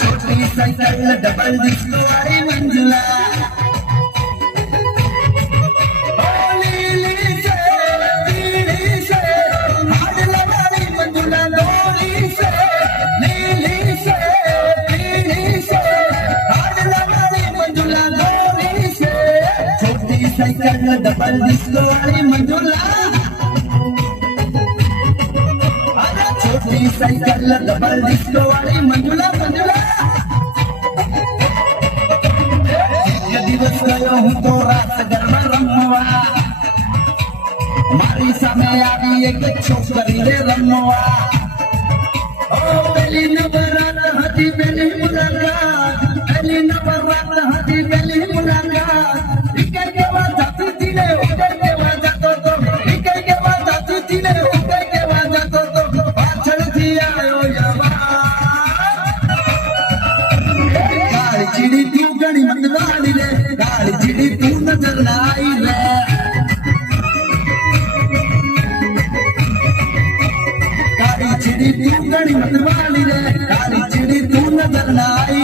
छोटी cycle double disco वाली Manjula cycle double disco वाली मंजुला छोटी साइकिल डबल डिस्को वाली मंजुला मंजुला एक दिवस गयो हूँ तो रात गरबा रमवा मारी सामे आवी एक छोकरी रे रमवा ओ पहली नवरात हती पहली मुलाकात पहली नवरात हती पहली मुलाकात इकर के बाद जाती दिले उधर के बाद जातो तो इकर के बाद जाती दिले उधर के बाद जातो तो पाछड़ थी आयो यावा गाड़ी चिड़ी तू गणी मतवाली रे गाड़ी चिड़ी तू नजर ना आई रे गाड़ी चिड़ी तू गणी मतवाली रे गाड़ी चिड़ी तू नजर ना आई